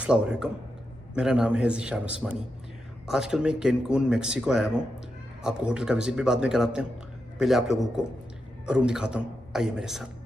अस्सलाम वालेकुम, मेरा नाम है ज़ीशान उस्मानी। आजकल मैं कैनकून मेक्सिको आया हूँ। आपको होटल का विज़िट भी बाद में कराते हैं। पहले आप लोगों को रूम दिखाता हूँ, आइए मेरे साथ।